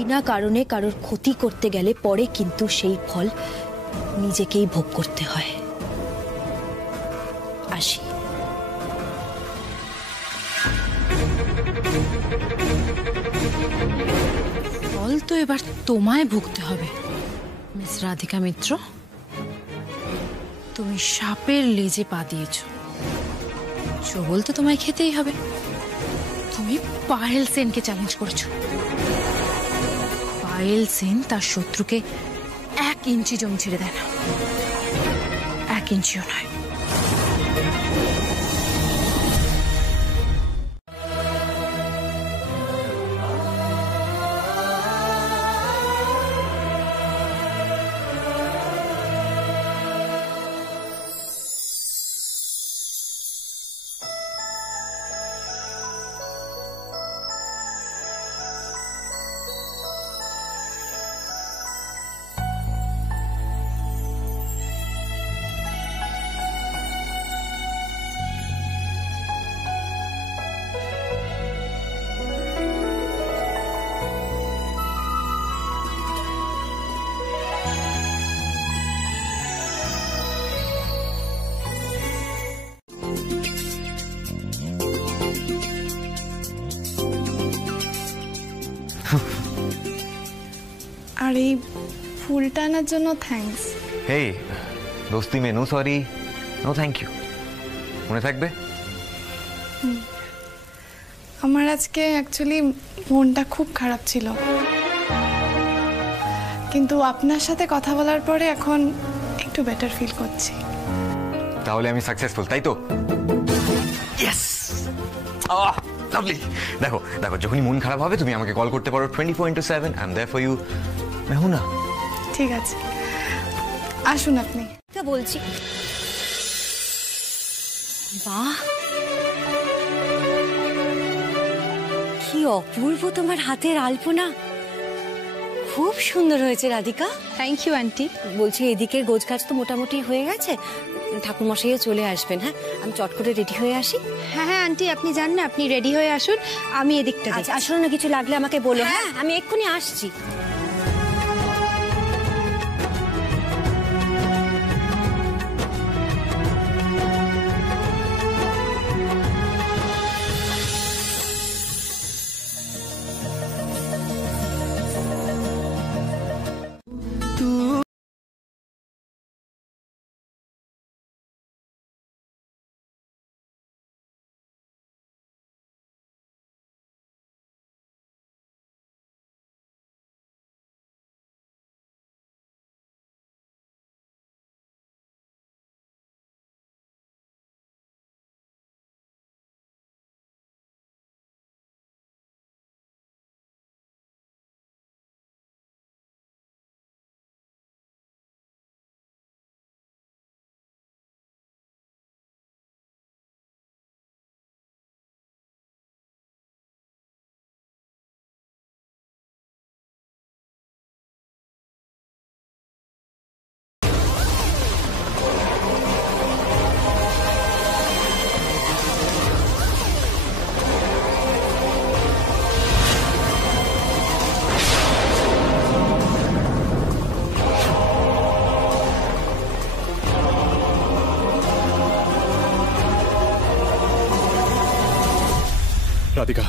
বিনা কারণে কারোর ক্ষতি করতে গেলে পরে কিন্তু সেই ফল নিজেকেই ভোগ করতে হয়। আসি। ফল তো এবার তোমায় ভুগতে হবে মিস রাধিকা মিত্র। তুমি সাপের লেজে পা দিয়েছো, সবল তো তোমায় খেতেই হবে। তুমি পায়েল সেনকে চ্যালেঞ্জ করেছো। পায়েল সেন তার শত্রুকে 1 ইঞ্চি জমি ছেড়ে দেয় না, 1 ইঞ্চিও নয়। আর এই ফুলটা আনার জন্য থ্যাঙ্কস। হেই দোস্তি মে no sorry no thank you, মনে থাকবে? আমার আজকে অ্যাকচুয়ালি মনটা খুব খারাপ ছিল, কিন্তু আপনার সাথে কথা বলার পরে এখন একটু বেটার ফিল করছি। তাহলে আমি সাকসেসফুল, তাই তো? Yes, lovely. দেখো দেখো, যখনই মন খারাপ হবে তুমি আমাকে কল করতে পারো 24/7। I am there for you Mehuna. ঠিক আছে, আসুন আপনি। তা বলছি, বাহ কি অপূর্ব তোমার হাতের আলপনা, খুব সুন্দর হয়েছে রাধিকা। Thank you aunty. বলছি এদিকের গোছগাছ তো মোটামুটি হয়ে গেছে, ঠাকুরমশাইও চলে আসবেন। হ্যাঁ, আমি চট করে রেডি হয়ে আসি। হ্যাঁ হ্যাঁ আন্টি, আপনি যান না, আপনি রেডি হয়ে আসুন, আমি এদিকটা। আচ্ছা, আসলে না কিছু লাগলে আমাকে বলো। হ্যাঁ, আমি এক্ষুনি আসছি। Radhika,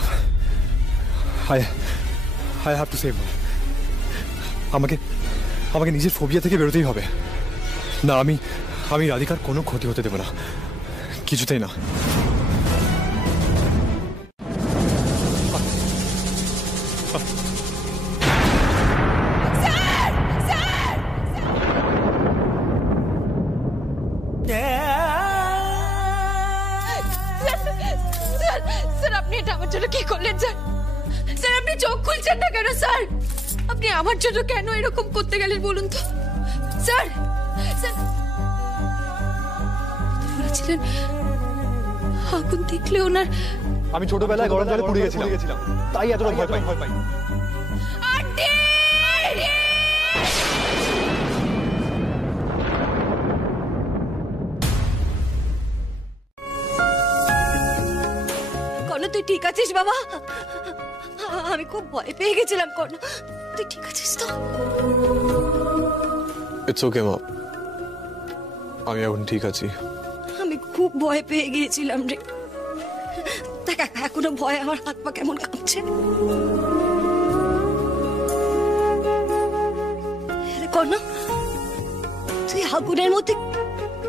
I have to save her. আমাকে নিজের ফোবিয়া থেকে বেরোতেই হবে। না, আমি রাধিকার কোনো ক্ষতি হতে দেব না, কিছুতেই না। স্যার আপনি এটা আমার জন্য কি করলেন? স্যার স্যার আপনি চোখ খুলছেন না কেন? স্যার আপনি আমার জন্য কেন এরকম করতে গেলেন বলুন তো? স্যার স্যার বলেছিলেন আগুন দেখলে ওনার। আমি ছোটবেলায় গরম জলে পুড়ে গেছিলাম, তাই এতটা ভয় পাই। তুই ঠিক আছিস বাবা? আমি খুব ভয় পেয়ে গেছিলাম। তুই ঠিক আছিস তো? ইটস ওকে মা, আমি এখন ঠিক আছি। আমি খুব ভয় পেয়ে গিয়েছিলাম রে। দেখ এখনো ভয় আমার হাত পা কেমন কাঁপছে। কর্ণ, তুই আগুনের মধ্যে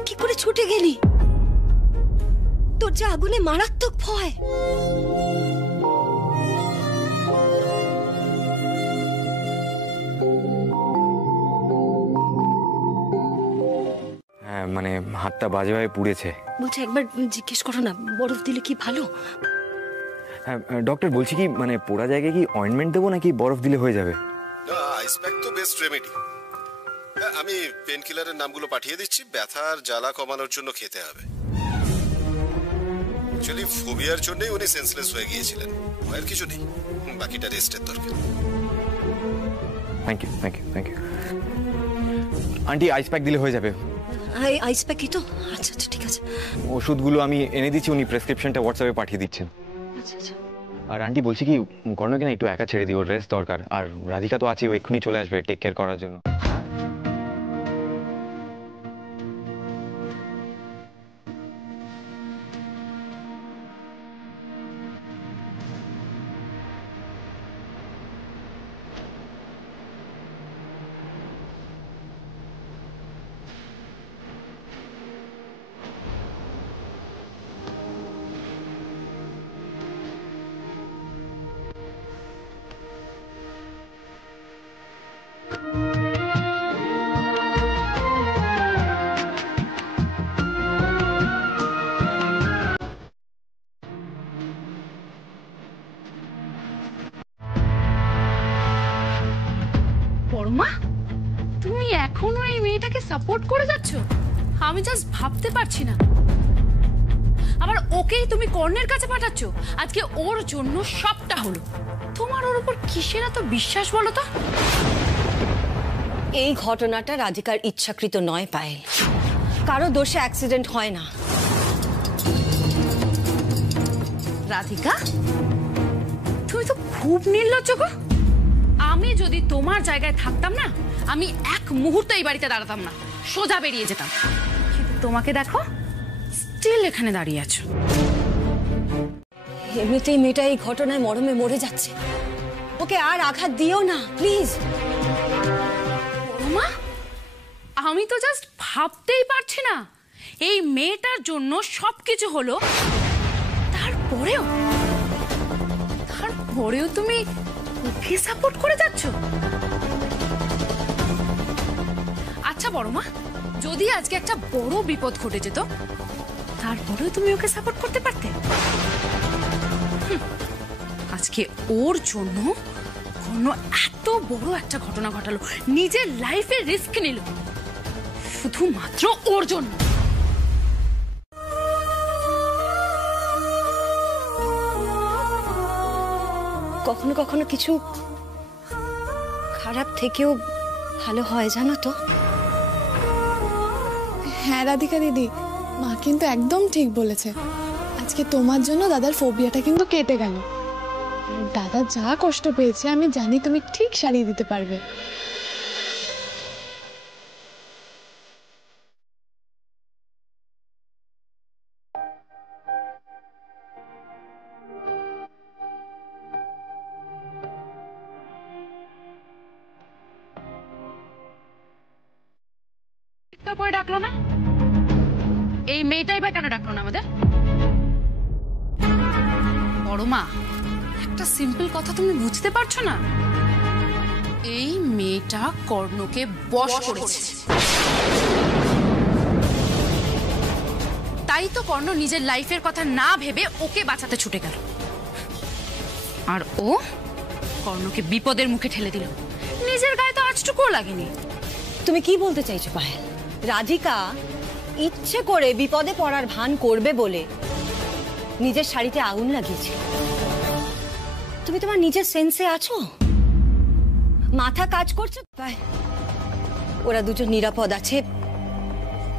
কি করে ছুটে গেলি? তোর যে আগুনে মারাত্মক ভয়। হ্যাঁ মানে হাতটা বাজেভাবে পুড়েছে। বলছে একবার জিজ্ঞেস করো না, বরফ দিলে কি ভালো? হ্যাঁ ডক্টর, বলছি কি মানে পোড়া জায়গায় কি অয়েন্টমেন্ট দেবো নাকি বরফ দিলে হয়ে যাবে? না, আইস প্যাক তো বেস্ট রেমেডি। আমি পেন কিলারের নামগুলো পাঠিয়ে দিচ্ছি, ব্যথার জ্বালা কমানোর জন্য খেতে হবে। অ্যাকচুয়ালি ফোবিয়ার জন্যই উনি সেন্সলেস হয়ে গিয়েছিলেন, ভয়ের কিছু নেই, বাকিটা রেস্টের দরকার। Thank you thank you thank you. Aunty ice pack দিলে হয়ে যাবে? আইস প্যাক তো? আচ্ছা আচ্ছা ঠিক আছে। ওষুধগুলো আমি এনে দিচ্ছি, উনি প্রেসক্রিপশনটা হোয়াটসঅ্যাপে পাঠিয়ে দিচ্ছেন। আচ্ছা আচ্ছা। আর আন্টি বলছি কি, কর্ণকে না একটু একা ছেড়ে দিই, ওর রেস্ট দরকার। আর রাধিকা তো আছে, ও এক্ষুনি চলে আসবে টেক কেয়ার করার জন্য। বড়মা, তুমি এখনো এই মেয়েটাকে সাপোর্ট করে যাচ্ছ? আমি জাস্ট ভাবতে পারছি না। আবার ওকেই তুমি কর্ণের কাছে পাঠাচ্ছ। আজকে ওর জন্য সবটা হলো। তোমার ওর উপর কিসের এত বিশ্বাস বলো তো? এই ঘটনাটা রাধিকার ইচ্ছাকৃত নয় পায়েল। কারো দোষে অ্যাক্সিডেন্ট হয় না। রাধিকা, তুমি তো খুব নির্লজ্জ গো। আমি যদি তোমার জায়গায় থাকতাম না, আমি এক মুহূর্তে এই বাড়িতে দাঁড়াতাম না, সোজা বেরিয়ে যেতাম। কিন্তু তোমাকে দেখো, স্টিল এখানে দাঁড়িয়ে আছো। এমনিতেই মেয়েটা এই ঘটনায় মরমে মরে যাচ্ছে, ওকে আর আঘাত দিও না প্লিজ। মা, আমি তো জাস্ট ভাবতেই পারছি না, এই মেয়েটার জন্য সবকিছু হলো, তারপরেও তুমি ওকে সাপোর্ট করে যাচ্ছ। আচ্ছা বড় মা, যদি আজকে একটা বড় বিপদ ঘটে যেত, তারপরেও তুমি ওকে সাপোর্ট করতে পারতে? আজকে ওর জন্য কোনো এত বড় একটা ঘটনা ঘটালো, নিজের লাইফে রিস্ক নিল, শুধুমাত্র ওর জন্য। কখনো কখনো কিছু খারাপ থেকেও ভালো হয় জানো তো। হ্যাঁ রাধিকা দিদি, মা কিন্তু একদম ঠিক বলেছে। আজকে তোমার জন্য দাদার ফোবিয়াটা কিন্তু কেটে গেল। দাদা যা কষ্ট পেয়েছে আমি জানি তুমি ঠিক সারিয়ে দিতে পারবে। পরে ডাকলো না, এই মেয়েটাই বা কেন ডাকলো না আমাদের? বড় মা, একটা সিম্পল কথা তুমি বুঝতে পারছো না? এই মেয়েটা কর্ণকে বশ করেছে, তাই তো কর্ণ নিজের লাইফের কথা না ভেবে ওকে বাঁচাতে ছুটে গেল, আর ও কর্ণকে বিপদের মুখে ঠেলে দিল। নিজের গায়ে তো আঁচটুকুও লাগেনি। তুমি কি বলতে চাইছো পায়েল? রাধিকা ইচ্ছে করে বিপদে পড়ার ভান করবে বলে নিজের শাড়িতে আগুন লাগিয়েছে। তুমি তোমার নিজের সেন্সে আছো? মাথা কাজ করছে? ওরা দুজন নিরাপদ আছে,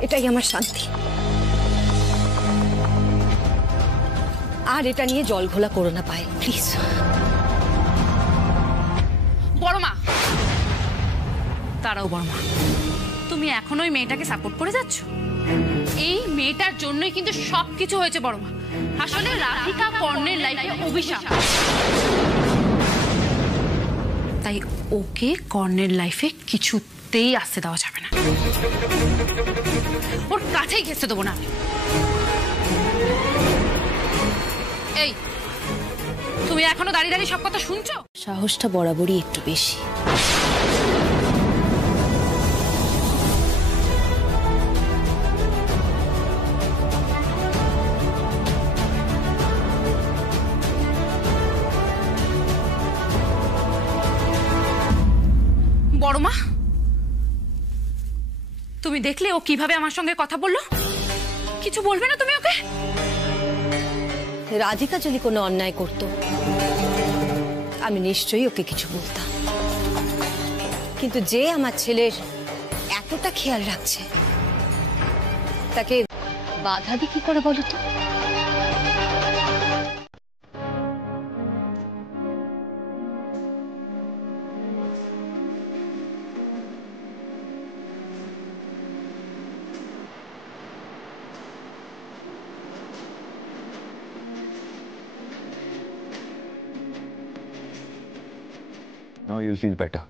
এটাই আমার শান্তি। আর এটা নিয়ে জল ঘোলা করো না পায়েল, প্লিজ। বড় মা, দাঁড়াও বর্মা, তুমি এখনো ওই মেয়েটাকে সাপোর্ট করে যাচ্ছ? এই মেয়েটার জন্যই কিন্তু সবকিছু হয়েছে বর্মা। আসলে রাধিকা কর্ণের লাইফে অভিশাপ, তাই ওকে কর্ণের লাইফে কিছুতেই আসতে দেওয়া যাবে না, ওর কাছেই ঘেঁচতে দেবো না। এই তুমি এখনো দাঁড়িয়ে দাঁড়িয়ে সব কথা শুনছো? সাহসটা বরাবরই একটু বেশি। বড় মা, তুমি দেখলে ও কিভাবে আমার সঙ্গে কথা বললো? কিছু বলবে না তুমি ওকে? রাধিকা যদি কোনো অন্যায় করত আমি নিশ্চয়ই ওকে কিছু বলতাম, কিন্তু যে আমার ছেলের এতটা খেয়াল রাখছে তাকে বাধা দি কি করে বলো তো? Now you'll feel better.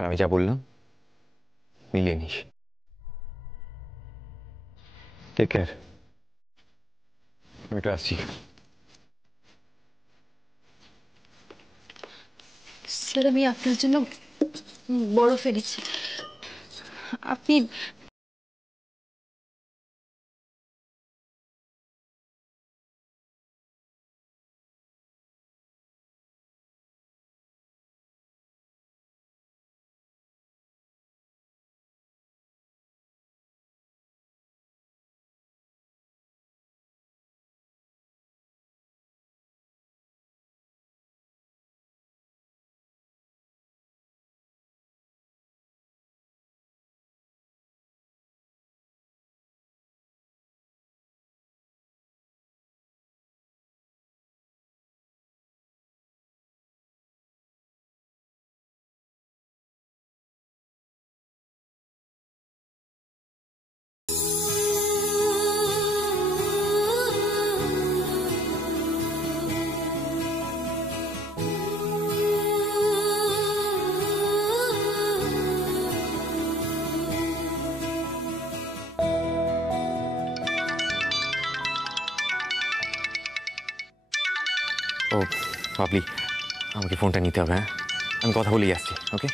আমি যা বললাম মিলিয়ে নিস। Take care. আমি একটু আসছি। স্যার, আমি আপনার জন্য বরফ এনেছি, আপনি ও বাবলি, আমাকে ফোনটা নিতে হবে। হ্যাঁ, আমি কথা বলেই আসছি। ওকে।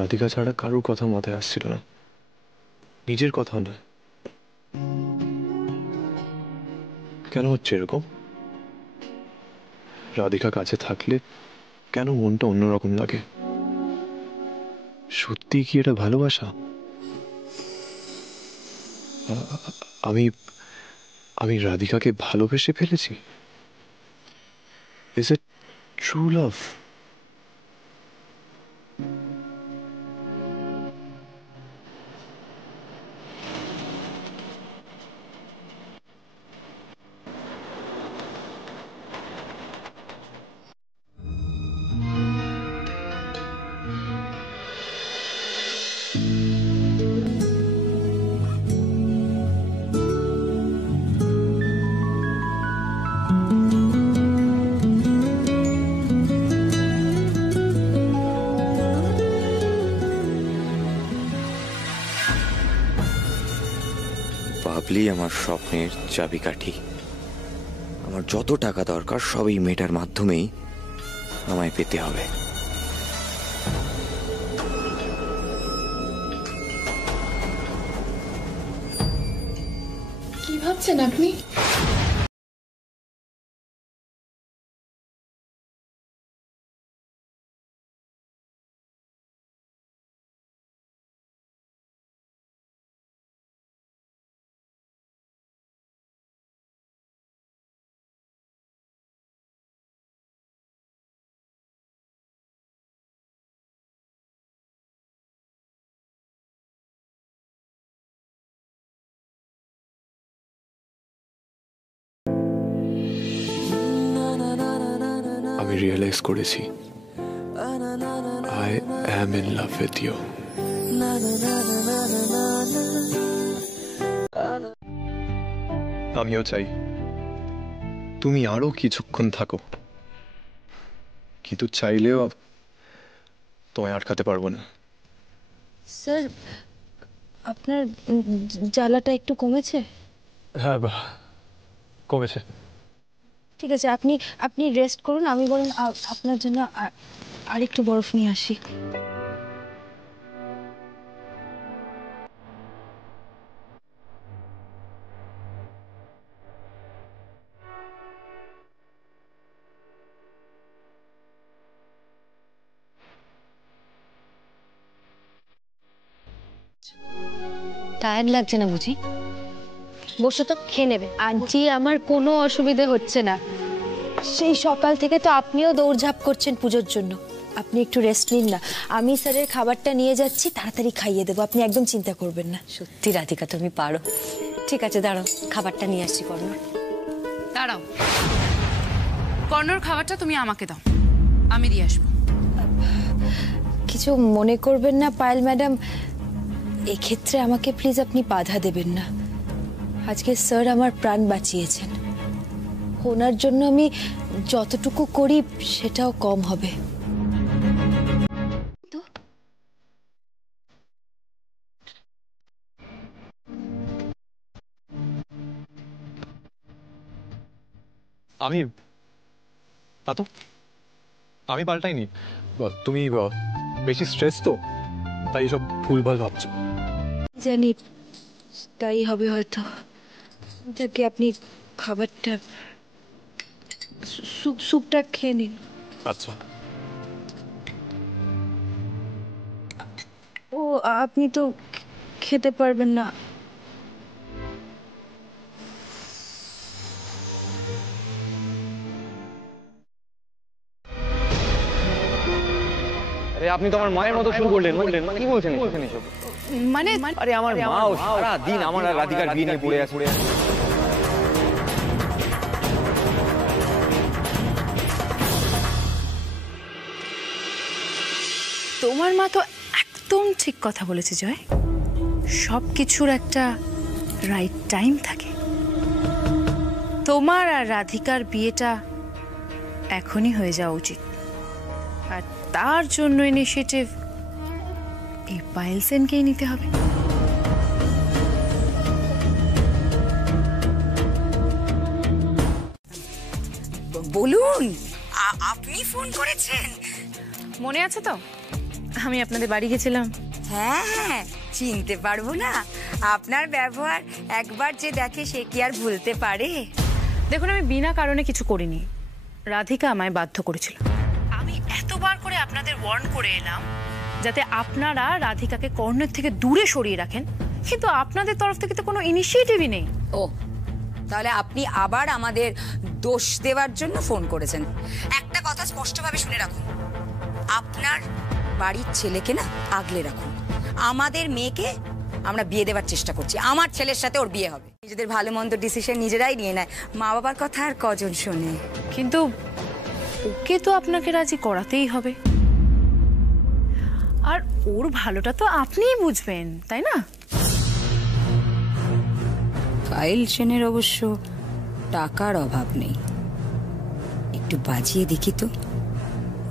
রাধিকা ছাড়া কারোর কথা মাথায় আসছিল না, নিজের কথা নয়। কেন হচ্ছে এরকম? রাধিকা কাছে থাকলে কেন মনটা অন্যরকম লাগে? সত্যি কি এটা ভালোবাসা? আমি আমি রাধিকাকে ভালোবেসে ফেলেছি? Is it true love? Babli আমার স্বপ্নের চাবিকাঠি। আমার যত টাকা দরকার সব এই মেয়েটার মাধ্যমেই আমায় পেতে হবে। কি ভাবছেন আপনি? আমি রিয়েলাইজ করেছি I am in love with you. আমিও চাই তুমি আরো কিছুক্ষণ থাকো, কিন্তু চাইলেও তোমায় আটকাতে পারবো না। স্যার, আপনার জ্বালাটা একটু কমেছে? হ্যাঁ কমেছে। ঠিক আছে, আপনি রেস্ট করুন, আমি বরং আপনার জন্য আরেকটু বরফ নিয়ে আসি। টায়ার্ড লাগছে না বুঝি? বসে তো খেয়ে নেবে। আন্টি, আমার কোনো অসুবিধে হচ্ছে না। সেই সকাল থেকে তো আপনিও দৌড়ঝাঁপ করছেন পুজোর জন্য। আপনি একটু রেস্ট নিন না, আমি স্যারের খাবারটা নিয়ে যাচ্ছি, তাড়াতাড়ি খাইয়ে দেবো, আপনি একদম চিন্তা করবেন না। সত্যি রাধিকা তুমি পারো। ঠিক আছে দাঁড়াও, খাবারটা নিয়ে আসছি। কর্ণর দাঁড়াও, কর্ণর খাবারটা তুমি আমাকে দাও, আমি দিয়ে আসবো। কিছু মনে করবেন না পায়েল ম্যাডাম, এক্ষেত্রে আমাকে প্লিজ আপনি বাধা দেবেন না। আজকে স্যার আমার প্রাণ বাঁচিয়েছেন, ওনার জন্য আমি যতটুকু করি সেটাও কম হবে। আমি পাল্টাইনি, তুমি বেশি স্ট্রেস তো, তাই সব ভুলভাল ভাবছো। জানি তাই হবে হয়তো। যাকে আপনি খাবারটা, স্যুপটা খেয়ে নিন। আচ্ছা। ও, আপনি তো খেতে পারবেন না। আপনি তো আমার মায়ের মতো শুরু করলেন, কি বলছেন এসব? মানে আরে আমার মাও সারা দিন আমার আর রাধিকার বিয়ে নিয়ে পড়ে আছে। তোমার মা তো একদম ঠিক কথা বলেছে জয়, সব কিছুর একটা রাইট টাইম থাকে। তোমার আর রাধিকার বিয়েটা এখনই হয়ে যাওয়া উচিত, আর তার জন্য ইনিশিয়েটিভ এই পায়েল সেনকেই নিতে হবে। বলুন, আপনি ফোন করেছেন? মনে আছে তো আমি আপনাদের বাড়ি গেছিলাম? হ্যাঁ, চিনতে পারবো না? আপনার ব্যবহার একবার যে দেখে সে কি আর ভুলতে পারে? দেখুন, আমি বিনা কারণে কিছু করিনি, রাধিকা আমায় বাধ্য করেছিল। আমি এতবার করে আপনাদের ওয়ার্ন করে এলাম যাতে আপনারা রাধিকাকে কর্ণের থেকে দূরে সরিয়ে রাখেন, কিন্তু আপনাদের তরফ থেকে তো কোনো ইনিশিয়েটিভই নেই। ও, তাহলে আপনি আবার আমাদের দোষ দেওয়ার জন্য ফোন করেছেন। একটা কথা স্পষ্টভাবে শুনে রাখুন, আপনার বাড়ির ছেলেকে না আগলে রাখুন। আমাদের মেয়েকে আমরা বিয়ে দেওয়ার চেষ্টা করছি, আমার ছেলের সাথে ওর বিয়ে হবে। নিজেদের ভালো মন্দ ডিসিশন নিজেরাই নিয়ে নেয়, মা বাবার কথা আর কজন শোনে? কিন্তু ওকে তো আপনাকে রাজি করাতেই হবে, আর ওর ভালোটা তো আপনিই বুঝবেন, তাই না? পায়েল সেনের অবশ্য টাকার অভাব নেই, একটু বাজিয়ে দেখি তো,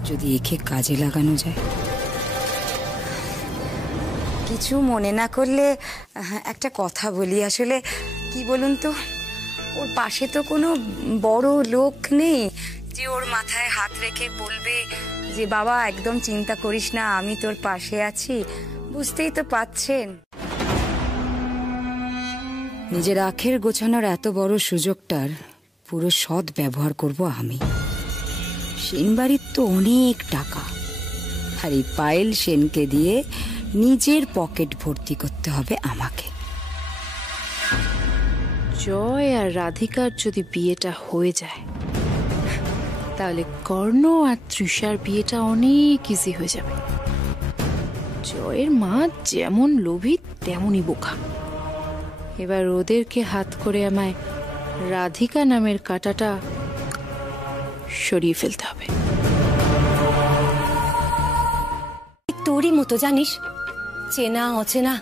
যদি একে কাজে লাগানো যায়। কিছু মনে না করলে একটা কথা বলি। আসলে কি বলুন তো, ওর পাশে তো কোনো বড় লোক নেই যে ওর মাথায় হাত রেখে বলবে যে বাবা একদম চিন্তা করিস না, আমি তোর পাশে আছি। বুঝতেই তো পাচ্ছেন, নিজের আখের গোছানোর এত বড় সুযোগটার পুরো সৎ ব্যবহার করব আমি। সেনবাড়ির তো অনেক টাকা, আর এই পায়েল সেনকে দিয়ে নিজের পকেট ভর্তি করতে হবে আমাকে। জয় আর রাধিকার যদি বিয়েটা হয়ে যায়, তাহলে কর্ণ আর তৃষার বিয়েটা অনেক ইজি হয়ে যাবে। জয়ের মা যেমন লোভী তেমনই বোকা। এবার ওদেরকে হাত করে আমায় রাধিকা নামের কাঁটাটা সরিয়ে ফেলতে হবে। তোরই মতো জানিস, চেনা অচেনা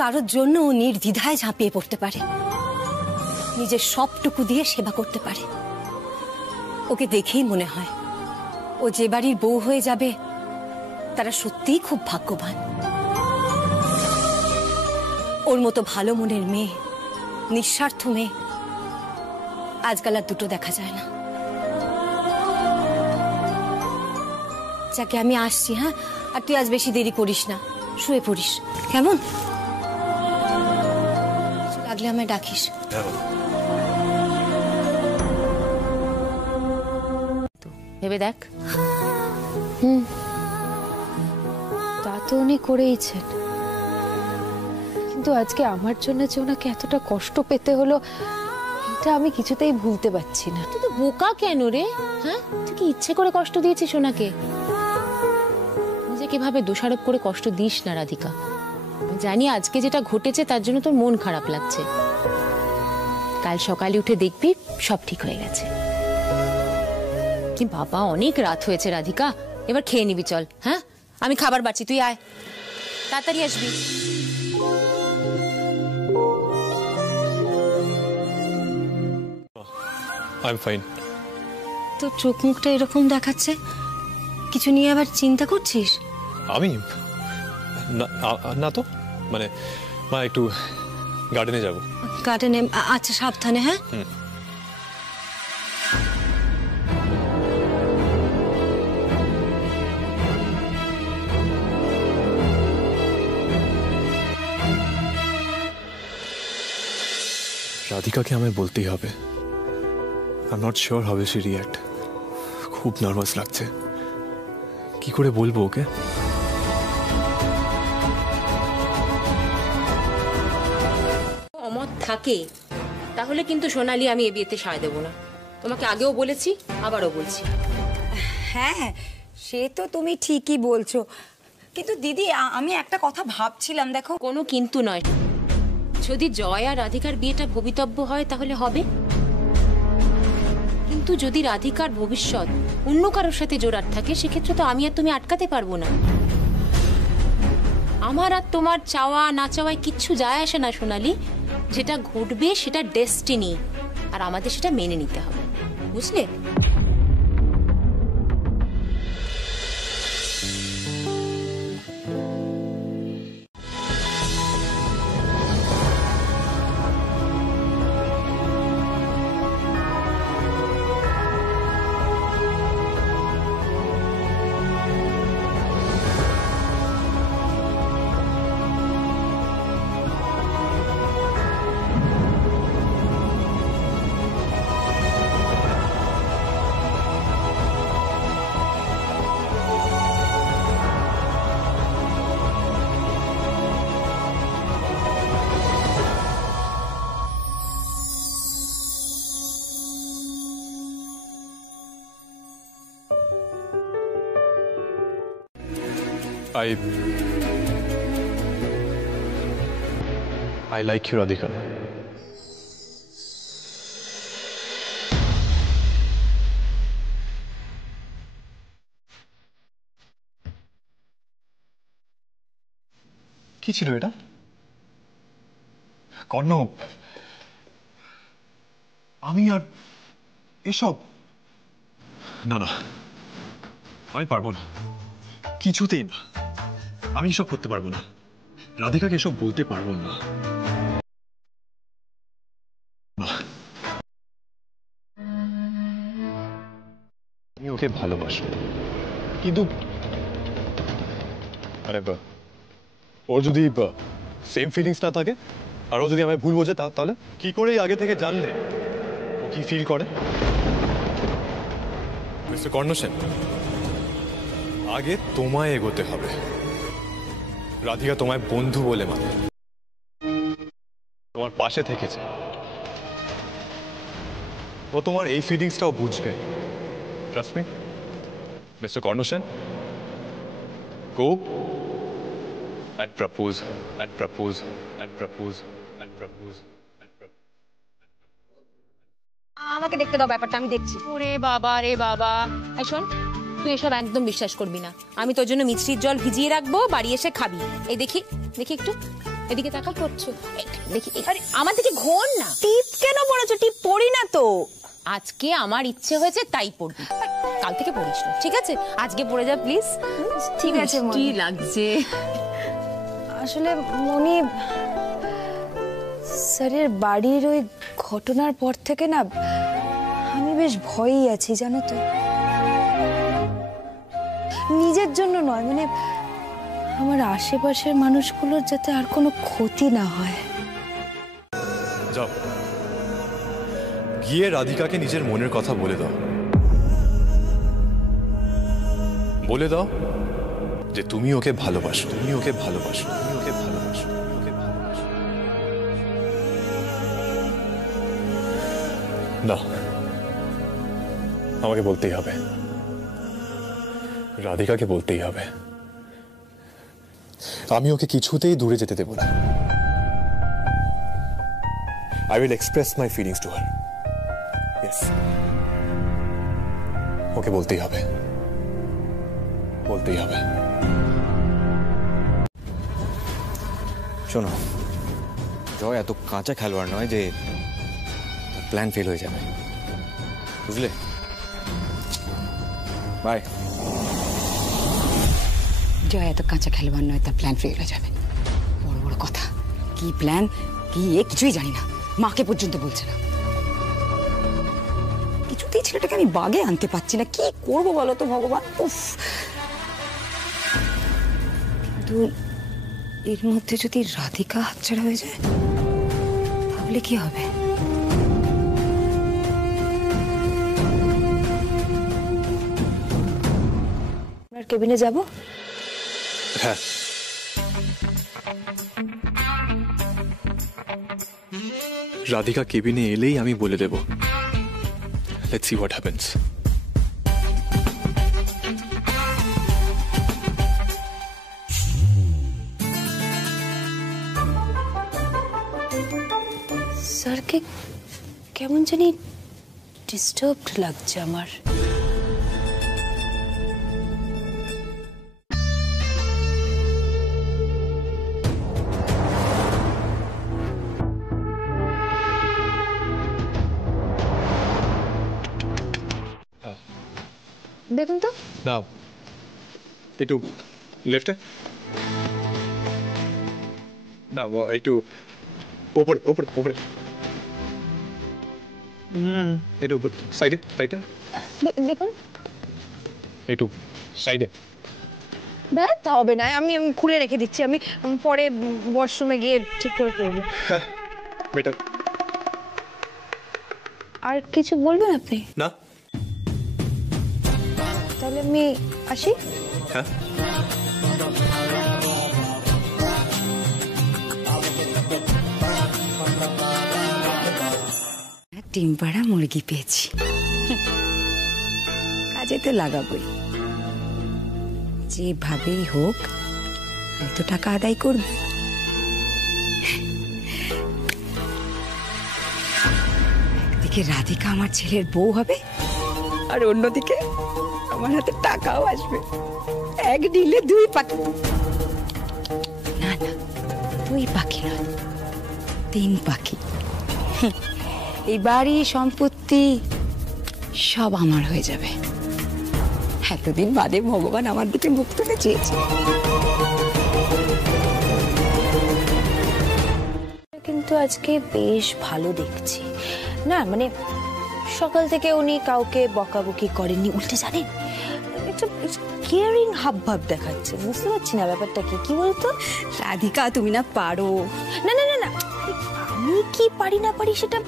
কারোর জন্য ও নির্দ্বিধায় ঝাঁপিয়ে পড়তে পারে, নিজের সবটুকু দিয়ে সেবা করতে পারে। ওকে দেখেই মনে হয় ও যে বাড়ির বউ হয়ে যাবে তারা সত্যিই খুব ভাগ্যবান। ওর মতো ভালো মনের মেয়ে, নিঃস্বার্থ মেয়ে আজকাল আর দুটো দেখা যায় না। যাকে আমি আসছি, হ্যাঁ, আর তুই আজ বেশি দেরি করিস না, শুয়ে পড়িস কেমন? লাগলে আমায় ডাকিস। ভেবে দেখ। তা তো উনি করেইছেন, কিন্তু আজকে আমার জন্য যে ওনাকে এতটা কষ্ট পেতে হলো এটা আমি কিছুতেই ভুলতে পারছি না। তুই তো বোকা কেন রে? হ্যাঁ, তুই কি ইচ্ছে করে কষ্ট দিয়েছিস ওনাকে? নিজেকে ভাবে দোষারোপ করে কষ্ট দিস না রাধিকা। আমি জানি আজকে যেটা ঘটেছে তার জন্য তোর মন খারাপ লাগছে, কাল সকালে উঠে দেখবি সব ঠিক হয়ে গেছে। কি বাবা, অনেক রাত হয়েছে রাধিকা, এবার খেয়ে নিবি চল। হ্যাঁ, আমি খাবার বাড়ছি, তুই আয়, তাড়াতাড়ি আসবি। I'm fine. তোর চোখ মুখটা এরকম দেখাচ্ছে, কিছু নিয়ে আবার চিন্তা করছিস? আমি না তো, মানে মা একটু গার্ডেনে যাব। গার্ডেনে? আচ্ছা, সাবধানে। হ্যাঁ, রাধিকাকে আমায় বলতেই হবে। I'm not sure how will she react. খুব নার্ভাস লাগছে, কি করে বলবো ওকে? অমত থাকে তাহলে কিন্তু সোনালি আমি এ বিয়েতে সায় দেবো না। তোমাকে আগেও বলেছি, আবারও বলছি। হ্যাঁ, সে তো তুমি ঠিকই বলছো, কিন্তু দিদি আমি একটা কথা ভাবছিলাম। দেখো, কোনো কিন্তু নয়, যদি জয় আর রাধিকার বিয়েটা ভবিতব্য হয় তাহলে হবে, কিন্তু যদি রাধিকার ভবিষ্যৎ অন্য কারোর সাথে জোড়ার থাকে সেক্ষেত্রে তো আমি আর তুমি আটকাতে পারবো না। আমার আর তোমার চাওয়া না চাওয়ায় কিচ্ছু যায় আসে না সোনালি, যেটা ঘটবে সেটা ডেস্টিনি, আর আমাদের সেটা মেনে নিতে হবে, বুঝলে? I like you, Radhika. কি ছিল এটা? কর্ণব, আমি আর এসব? না না, আমি পারবো না, কিছুতেই না। আমি এসব করতে পারবো না, রাধিকাকে এসব বলতে পারবো না। আমি ওকে ভালোবাসবো, কিন্তু আরে ওর যদি সেম ফিলিংস না থাকে আর ও যদি আমায় ভুল বোঝে, তাহলে কি করে আগে থেকে জানলে ও কি ফিল করে? মিস্টার কর্ণ সেন, আগে তোমায় এগোতে হবে। রাধিকা তোমায় বন্ধু বলে মানে, তোমার পাশে থেকেছে, ও তোমার এই ফিলিংসটাও বুঝবে। Trust me, mister Karna Sen, go and propose and propose and propose and propose and propose. আমাকে দেখতে দাও ব্যাপারটা, আমি দেখছি। ওরে বাবা রে বাবা, এই শোন, তুই এসব একদম বিশ্বাস করবি না। আমি তোর জন্য মিষ্টির জল ভিজিয়ে রাখবো, বাড়ি এসে খাবি। এই দেখি দেখি একটু এদিকে তাকা, করছো দেখি। আরে আমার দিকে ঘোর না। টিপ কেন পড়েছো? টিপ পড়ি না তো। আজকে আমার ইচ্ছে হয়েছে তাই পড়বি, কাল থেকে পড়িস না, ঠিক আছে? আজকে পড়ে যা প্লিজ। ঠিক আছে কি লাগছে? আসলে মনি, স্যারের বাড়ির ওই ঘটনার পর থেকে না আমি বেশ ভয়ই আছি, জানো তো। নিজের জন্য নয়, মানে আমার আশেপাশের মানুষগুলোর যাতে আর কোনো ক্ষতি না হয়। যাও, গিয়ে রাধিকাকে নিজের মনের কথা বলে দাও। বলে দাও যে তুমি ওকে ভালোবাসো, তুমি ওকে ভালোবাসো, তুমি ওকে ভালোবাসো, তুমি ওকে ভালোবাসো। না, আমাকে বলতেই হবে, রাধিকাকে বলতেই হবে। আমি ওকে কিছুতেই দূরে যেতে দেব না। I will express my feelings to her. Yes. ওকে বলতেই হবে, বলতেই হবে। শোনো, জয় এত কাঁচা খেলোয়াড় নয় যে প্ল্যান ফেল হয়ে যাবে, বুঝলে? বাই। জয় এত কাঁচা খেলোয়াড় নয়, তার প্ল্যান ফেল হয়ে যাবে। বড় বড় কথা, কি প্ল্যান কি কিছুই জানি না, মাকে পর্যন্ত বলছে না। কিছুতেই ছেলেটাকে আমি বাগে আনতে পারছি না, কি করবো বলো তো ভগবান। উফ, কিন্তু এর মধ্যে যদি রাধিকা হাতছাড়া হয়ে যায় তাহলে কি হবে? আপনার কেবিনে যাব? হ্যাঁ, রাধিকা কেবিনে এলেই আমি বলে দেব। Let's see what happens. স্যারকে কেমন জানি ডিস্টার্বড লাগছে আমার। দেখুন তো। নাও, একটু লেফটে, না একটু ওপরে ওপরে ওপরে, একটু সাইডে সাইডে, দেখুন একটু সাইডে। ব্যথা হবে না, আমি খুলে রেখে দিচ্ছি, আমি পরে ওয়াশরুমে গিয়ে ঠিক করে করবো। বেটার। আর কিছু বলবেন আপনি? না। তাহলে আমি আসি। হ্যাঁ, ডিম পাড়া মুরগি পেয়েছি, কাজে তো লাগাবই, যেভাবেই হোক আমি তো টাকা আদায় করব। একদিকে রাধিকা আমার ছেলের বউ হবে, আর অন্যদিকে আমার হাতে টাকাও আসবে। এক ডিলে দুই পাখি, না না দুই পাখি নয়, তিন পাখি। এই বাড়ি সম্পত্তি সব আমার হয়ে যাবে। এতদিন বাদে ভগবান আমার দিকে মুখ তুলে চেয়েছে। কিন্তু আজকে বেশ ভালো দেখছি না, মানে সকাল থেকে উনি কাউকে বকাবকি করেননি, উল্টে জানেন একটা কেয়ারিং হাবভাব দেখাচ্ছে। বুঝতে পারছি না ব্যাপারটা কি বলতো? রাধিকা তুমি না পারো। না না না না, আমি কি পারি না পারি সেটা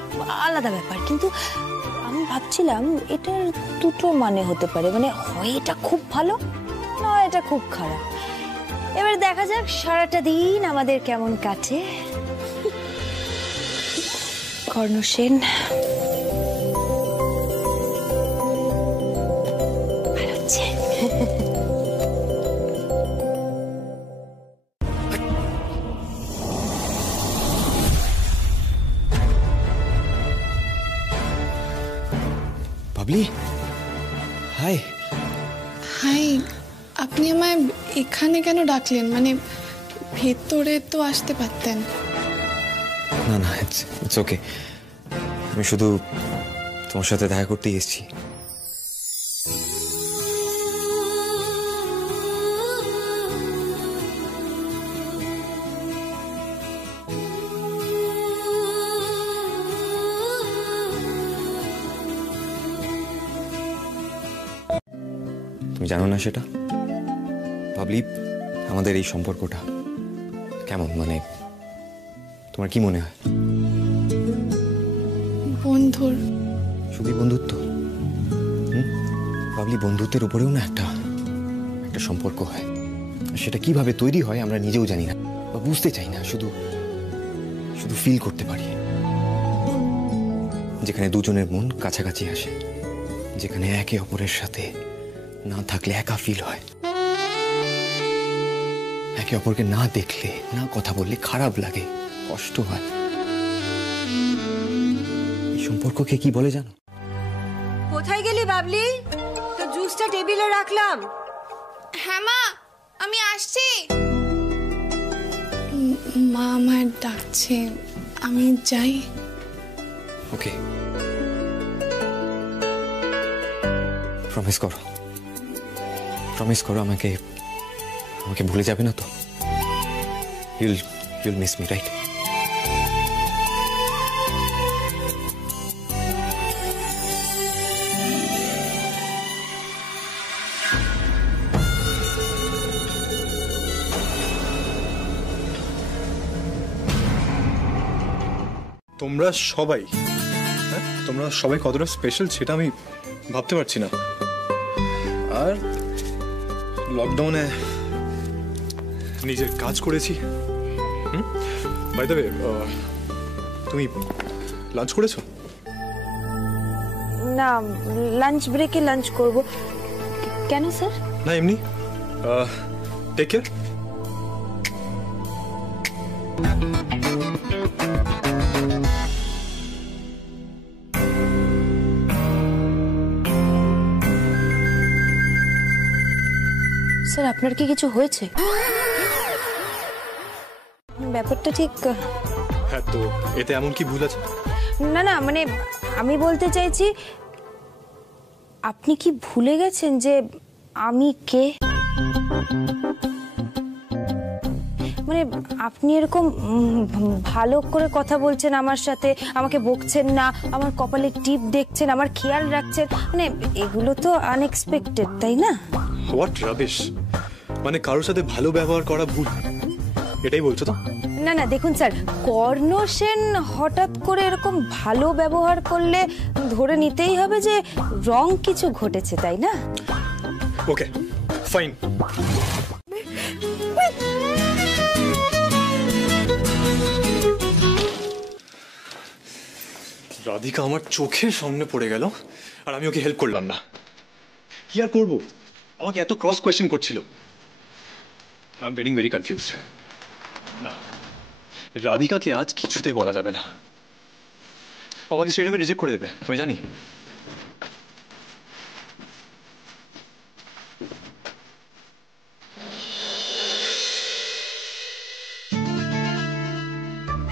আলাদা ব্যাপার, কিন্তু আমি ভাবছিলাম এটার দুটো মানে হতে পারে, মানে হয় এটা খুব ভালো, না এটা খুব খারাপ। এবার দেখা যাক সারাটা দিন আমাদের কেমন কাটে। কর্ণ সেন বাবলি, হাই। হাই, আপনি আমায় এখানে কেন ডাকলেন? মানে ভেতরে তো আসতে পারতেন। না না, ইটস ওকে। আমি শুধু তোমার সাথে দেখা করতেই এসেছি। তুমি জানো না সেটা? ভাবলি আমাদের এই সম্পর্কটা কেমন, মানে তোমার কি মনে হয়? বন্ধুর। শুধু বন্ধুত্ব? ভাবলি বন্ধুত্বের উপরেও না একটা সম্পর্ক হয়। সেটা কিভাবে তৈরি হয় আমরা নিজেও জানি না বা বুঝতে চাই না, শুধু ফিল করতে পারি। যেখানে দুজনের মন কাছাকাছি আসে, যেখানে একে অপরের সাথে না থাকলে একা ফিল হয়, একে অপরকে না দেখলে, না কথা বললে খারাপ লাগে, কষ্ট হয়। এই সম্পর্ককে কি বলে জানো? কোথায় গেলি বাবলি? তো জুসটা টেবিলে রাখলাম। হ্যাঁ মা, আমি আসছি। মা আমার ডাকছে, আমি যাই। ওকে, প্রমিস করো আমাকে ভুলে যাবে না তো? You'll miss me, right? তোমরা সবাই কতটা স্পেশাল সেটা আমি ভাবতে পারছি না। আর লকডাউনে নিজের কাজ করেছি। বাই দ্য ওয়ে, তুমি লাঞ্চ করেছো? না, লাঞ্চ ব্রেকে লাঞ্চ করব। কেন স্যার? না এমনি। Take care. স্যার, আপনার কি কিছু হয়েছে? ব্যাপারটা ঠিক। হ্যাঁ, তো এতে এমন কি ভুল আছে? না না, মানে আমি বলতে চাইছি, আপনি কি ভুলে গেছেন যে আমি কে? মানে আপনি এরকম ভালো করে কথা বলছেন আমার সাথে, আমাকে বকছেন না, আমার কপালে টিপ দেখছেন, আমার খেয়াল রাখছেন, মানে এগুলো তো আনএক্সপেক্টেড, তাই না? What rubbish! মানে কারোর সাথে ভালো ব্যবহার করা ভুল, এটাই বলছো তো? না না, দেখুন স্যার, কর্ণ সেন হঠাৎ করে এরকম ভালো ব্যবহার করলে ধরে নিতেই হবে যে রং কিছু ঘটেছে, তাই না? ওকে, ফাইন। রাধিকা আমার চোখের সামনে পড়ে গেল আর আমি ওকে হেল্প করলাম না। কি আর করবো, আমাকে এত ক্রস কোয়েশ্চেন করছিল। I am getting very confused. না, রাধিকাকে আজ কিছুতেই বলা যাবে না, আমাকে স্টেডিয়ামে রিজেক্ট করে দেবে, আমি জানি।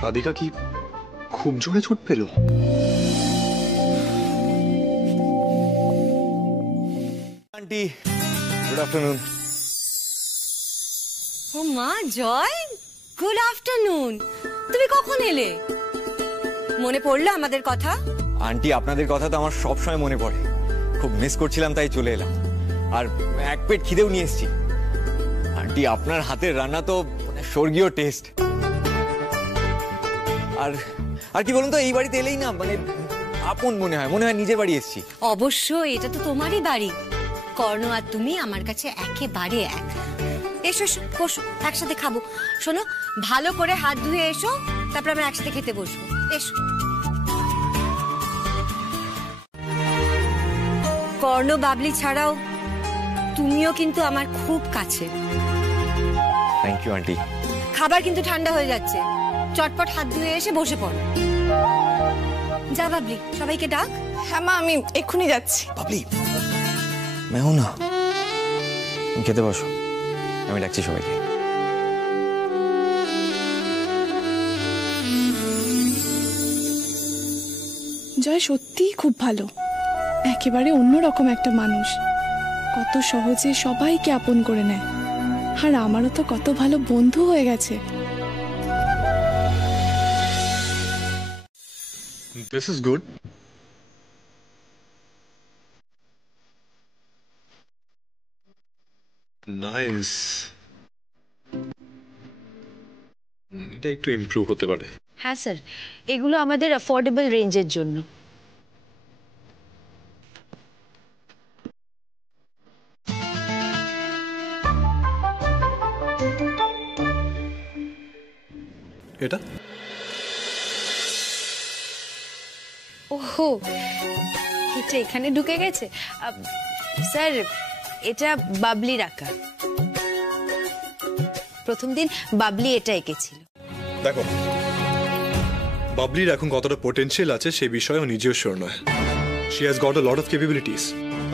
রাধিকা কি খুব জোরে চোট পেল? Aunty, good afternoon. ও মা জয়, গুড আফটারনুন। তুমি কখন এলে? মনে পড়লো আমাদের কথা? আন্টি, আপনাদের কথা তো আমার সব সময় মনে পড়ে, খুব মিস করছিলাম তাই চলে এলাম। আর এক পেট খিদেও নিয়ে এসেছি। আন্টি, আপনার হাতের রান্না তো স্বর্গীয় টেস্ট। আর কি বলুন তো, এই বাড়িতে এলেই না মানে আপন মনে হয় নিজের বাড়ি এসেছি। অবশ্যই, এটা তো তোমারই বাড়ি। কর্ণ আর তুমি আমার কাছে একেবারে এক। এসো এসো, বসো, একসাথে খাবো। শোনো, ভালো করে হাত ধুয়ে এসো, তারপর আমরা একসাথে খেতে বসবো। এসো। কর্ণ বাবলি ছাড়াও তুমিও কিন্তু আমার খুব কাছে। Thank you aunty. খাবার কিন্তু ঠান্ডা হয়ে যাচ্ছে, চটপট হাত ধুয়ে এসে বসে পড়ো। যা বাবলি, সবাইকে ডাক। হ্যাঁ মা, আমি এক্ষুনি যাচ্ছি। বাবলি, मैं हूं ना। খেতে বসো, আমি ডাকছি সবাইকে। জয় সত্যিই খুব ভালো, একেবারে অন্যরকম একটা মানুষ। কত সহজে সবাইকে আপন করে নেয়, আর আমারও তো কত ভালো বন্ধু হয়ে গেছে। This is good. Nice. এটা একটু ইমপ্রুভ হতে পারে। হ্যাঁ স্যার, এগুলো আমাদের অ্যাফোর্ডেবল রেঞ্জের জন্য। এটা ওহো, এটা এখানে ঢুকে গেছে। স্যার, এটা বাবলির আঁকা। প্রথম দিন বাবলি এটা এঁকেছিল। দেখো, বাবলির এখন কতটা পোটেনশিয়াল আছে সেই বিষয়ে ও নিজেও শিওর নয়। She has got a lot of capabilities,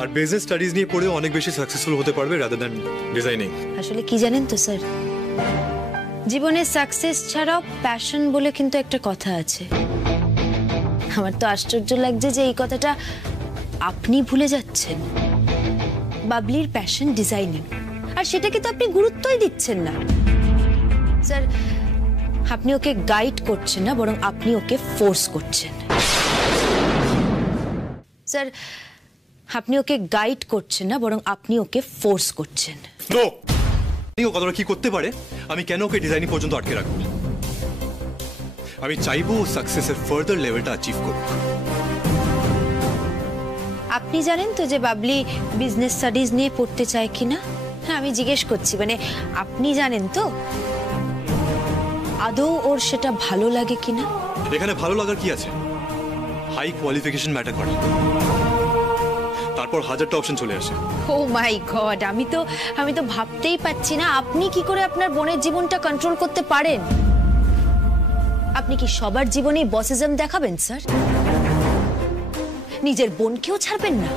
আর বিজনেস স্টাডিজ নিয়ে পড়েও অনেক বেশি সাকসেসফুল হতে পারবে রাদার দ্যান ডিজাইনিং। আসলে কি জানেন তো স্যার, জীবনে সাকসেস ছাড়াও প্যাশন বলে কিন্তু একটা কথা আছে। আমার তো আশ্চর্য লাগছে যে এই কথাটা আপনি ভুলে যাচ্ছেন। বাবলির প্যাশন ডিজাইনিং, আর সেটাকে তো আপনি গুরুত্বই দিচ্ছেন না। স্যার, আপনি ওকে গাইড করছেন না, বরং আপনি ওকে ফোর্স করছেন। স্যার, আপনি ওকে গাইড করছেন না, বরং আপনি ওকে ফোর্স করছেন। নো, ও কতটা কি করতে পারে আমি কেন ওকে ডিজাইনিং পর্যন্ত আটকে রাখবো? আমি চাইবো সাকসেসের ফার্দার লেভেলটা অ্যাচিভ করুক। আপনি জানেন তো যে বাবলি বিজনেস স্টাডিজ নিয়ে পড়তে চায় কিনা? হ্যাঁ, আমি জিজ্ঞেস করছি, মানে আপনি জানেন তো আদৌ ওর সেটা ভালো লাগে কিনা? এখানে ভালো লাগার কি আছে? হাই কোয়ালিফিকেশন ম্যাটার করে, তারপর হাজারটা অপশন চলে আসে। ও মাই গড, আমি তো ভাবতেই পাচ্ছি না আপনি কি করে আপনার বোনের জীবনটা কন্ট্রোল করতে পারেন। আপনি কি সবার জীবনেই বসিজম দেখাবেন স্যার? নিজের বোনকেও ছাড়বেন না?